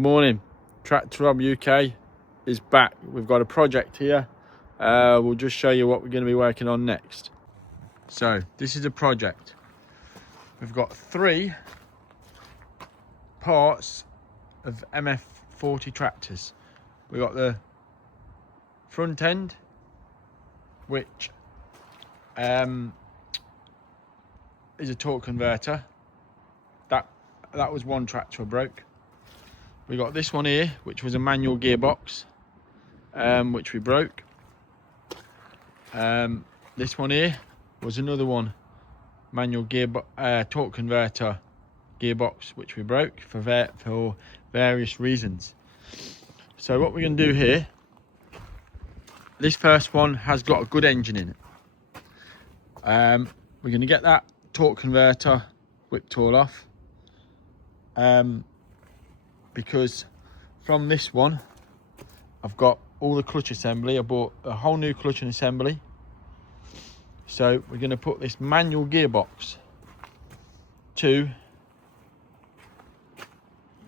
Good morning. Tractor Rob UK is back. We've got a project here. We'll just show you what we're going to be working on next. So this is a project. We've got 3 parts of MF40 tractors. We've got the front end, which is a torque converter. That was one tractor I broke. We got this one here, which was a manual gearbox, which we broke. This one here was another one, manual torque converter gearbox, which we broke for various reasons. So what we're going to do here, this first one has got a good engine in it. We're going to get that torque converter whipped all off, because from this one I've got all the clutch assembly. I bought a whole new clutch and assembly. So we're going to put this manual gearbox to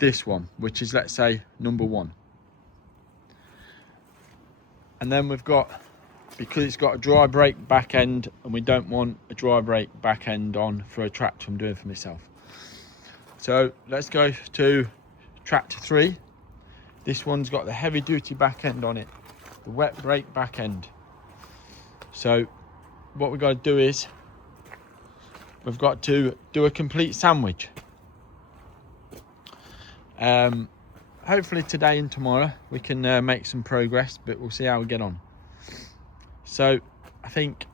this one, which is, let's say, number 1. And then we've got, because it's got a dry brake back end, and we don't want a dry brake back end on for a tractor I'm doing for myself. So let's go to tractor 3. This one's got the heavy duty back end on it, the wet brake back end. So what we've got to do is, we've got to do a complete sandwich. Hopefully today and tomorrow we can make some progress, but we'll see how we get on. So I think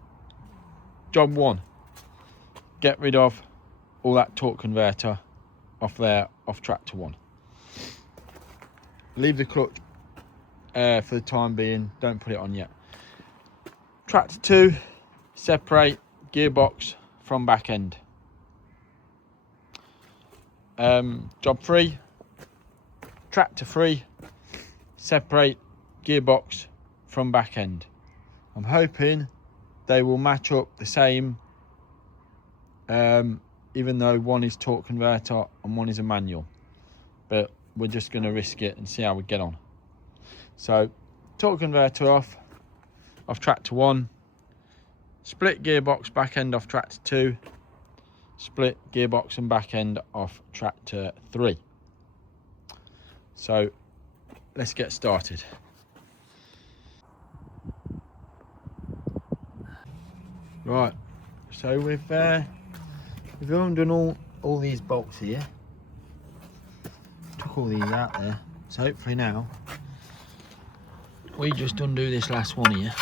job 1, get rid of all that torque converter off tractor 1. Leave the clutch for the time being, don't put it on yet. Tractor 2, separate gearbox from back end. Job 3, tractor 3, separate gearbox from back end. I'm hoping they will match up the same, even though one is torque converter and one is a manual. But we're just going to risk it and see how we get on. So torque converter off tractor 1, split gearbox back end off tractor 2, split gearbox and back end off tractor 3. So let's get started. Right, so we've undone all these bolts here. Took all these out there. So hopefully now we just undo this last one here.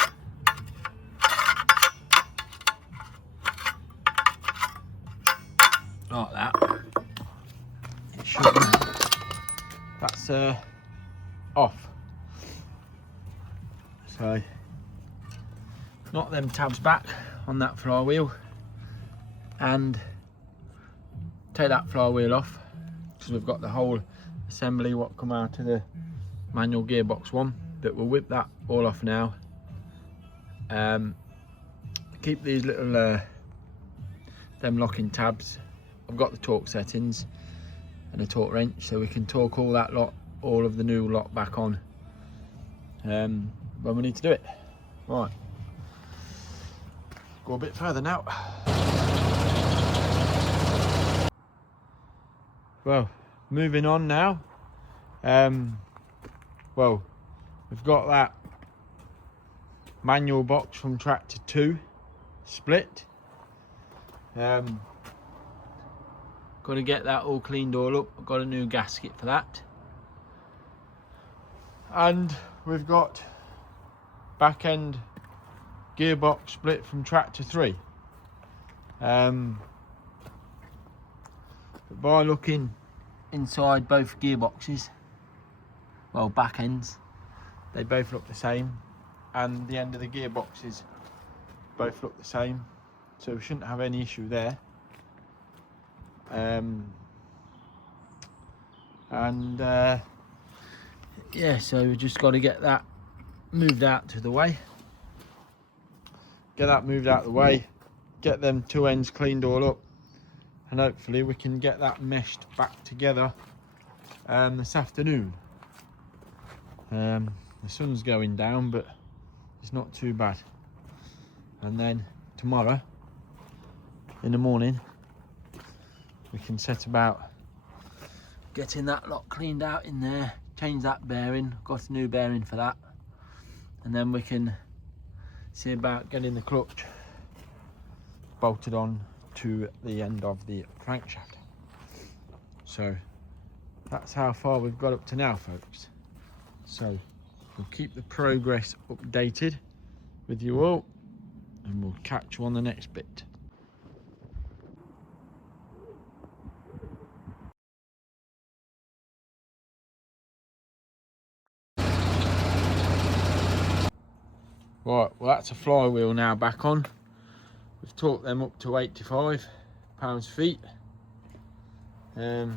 Like that. It shouldn't. That's off. So knock them tabs back on that flywheel and take that flywheel off, because we've got the whole assembly what come out of the manual gearbox one. But we'll whip that all off now. Keep these little them locking tabs. I've got the torque settings and a torque wrench, so we can torque all that lot, all of the new lot back on when we need to do it. Right, go a bit further now. Well, moving on now. Well, we've got that manual box from tractor 2 split. Got to get that all cleaned all up. I've got a new gasket for that. And we've got back end gearbox split from tractor 3. But by looking inside both gearboxes, well, back ends, they both look the same, and the end of the gearboxes both look the same, so we shouldn't have any issue there. Yeah, so we just got to get that moved out to the way. Get that moved out of the way, get them 2 ends cleaned all up, and hopefully we can get that meshed back together this afternoon. The sun's going down, but it's not too bad. And then tomorrow in the morning we can set about getting that lot cleaned out in there, change that bearing, got a new bearing for that, and then we can see about getting the clutch bolted on to the end of the crankshaft. So that's how far we've got up to now, folks. So we'll keep the progress updated with you all, and we'll catch you on the next bit. Right, well that's a flywheel now back on. We've torqued them up to 85 pounds-feet. So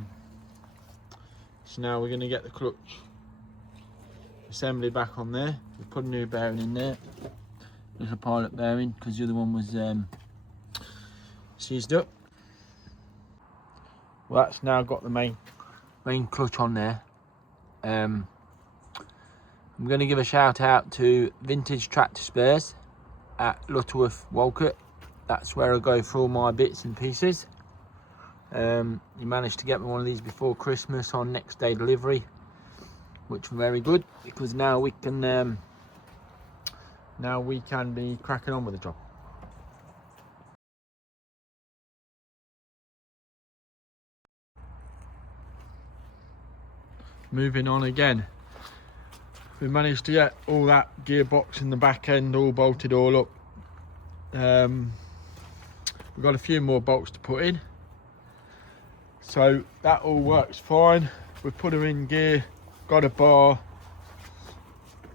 now we're going to get the clutch assembly back on there. We put a new bearing in there. There's a pilot bearing because the other one was seized up. Well, that's now got the main clutch on there. I'm going to give a shout out to Vintage Tractor Spares at Lutterworth, Walcott. That's where I go for all my bits and pieces. You managed to get me one of these before Christmas on next day delivery, which was very good, because now we can be cracking on with the job. Moving on again, we managed to get all that gearbox in the back end all bolted all up. We've got a few more bolts to put in, so that all works fine. We put her in gear, got a bar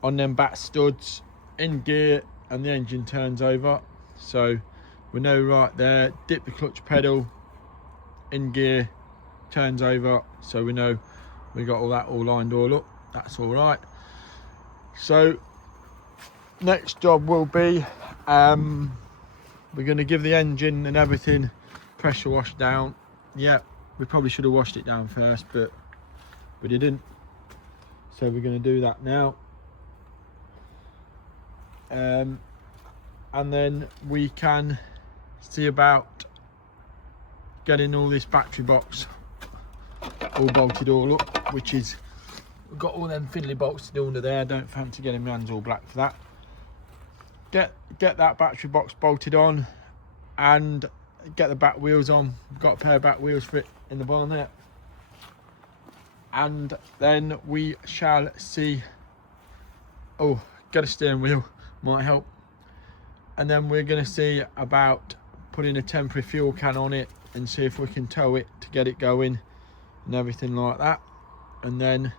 on them back studs in gear, and the engine turns over. So we know right there, dip the clutch pedal in gear, turns over, so we know we got all that all lined all up. That's all right. So next job will be we're going to give the engine and everything pressure wash down. Yeah, we probably should have washed it down first, but we didn't, so we're going to do that now. And then we can see about getting all this battery box all bolted all up, which is, we've got all them fiddly bolts to do under there. I don't fancy getting my hands all black for that. Get that battery box bolted on and get the back wheels on. We've got a pair of back wheels for it in the barn there, and then we shall see. Oh, get a steering wheel, might help. And then we're going to see about putting a temporary fuel can on it and see if we can tow it to get it going and everything like that. And then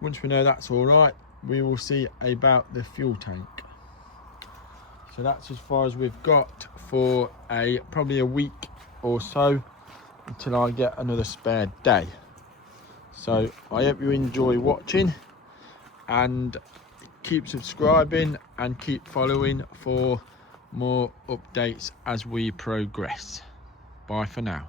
once we know that's all right, we will see about the fuel tank. So that's as far as we've got for probably a week or so until I get another spare day. So I hope you enjoy watching, and keep subscribing and keep following for more updates as we progress. Bye for now.